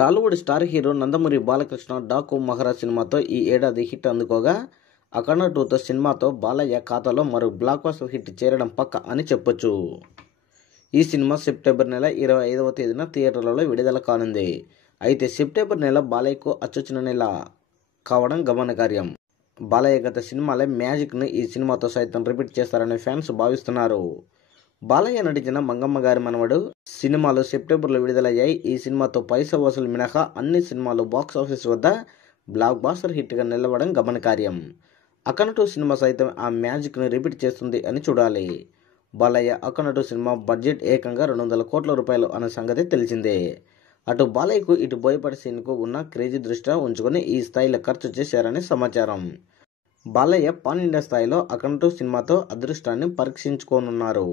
Tollywood star hero Nandamuri Balakrishna Daaku Maharaj సినిమాతో ఈ ఏడాది హిట్ అందుకోగా అఖండ 2తో సినిమాతో బాలయ్య ఖాతాలో మరో బ్లాక్ బస్టర్ హిట్ చేరడం పక్క అని చెప్పొచ్చు. ఈ సినిమా సెప్టెంబర్ నెల 25వ తేదీన థియేటర్లలో విడుదల కానుంది. అయితే సెప్టెంబర్ నెల బాలయ్యకు అచ్చొచ్చిన నెల కావడం గమనార్హం. బాలయ్య గత సినిమాలే మ్యాజిక్ను ఈ సినిమాతో సైతం రిపీట్ చేస్తారని ఫ్యాన్స్ భావిస్తున్నారు. బాలయ్య నటించిన మంగమ్మ గారి మనవడు సినిమాలు సెప్టెంబర్లో విడుదలయ్యాయి. ఈ సినిమాతో పైసా వసూలు మినహా అన్ని సినిమాలు బాక్సాఫీస్ వద్ద బ్లాక్ బాస్టర్ హిట్గా నిలవడం గమనార్హం. అఖండ 2 సినిమా సైతం ఆ మ్యాజిక్ను రిపీట్ చేస్తుంది అని చూడాలి. బాలయ్య అఖండ 2 సినిమా బడ్జెట్ ఏకంగా 200 కోట్ల రూపాయలు అనే సంగతి తెలిసిందే. అటు బాలయ్యకు ఇటు బోయపాటి సీన్కు ఉన్న క్రేజీ దృష్ట్యా ఉంచుకొని ఈ స్థాయిలో ఖర్చు చేశారని సమాచారం. బాలయ్య పాన్ ఇండియా స్థాయిలో అఖండ 2 సినిమాతో అదృష్టాన్ని పరీక్షించుకోనున్నారు.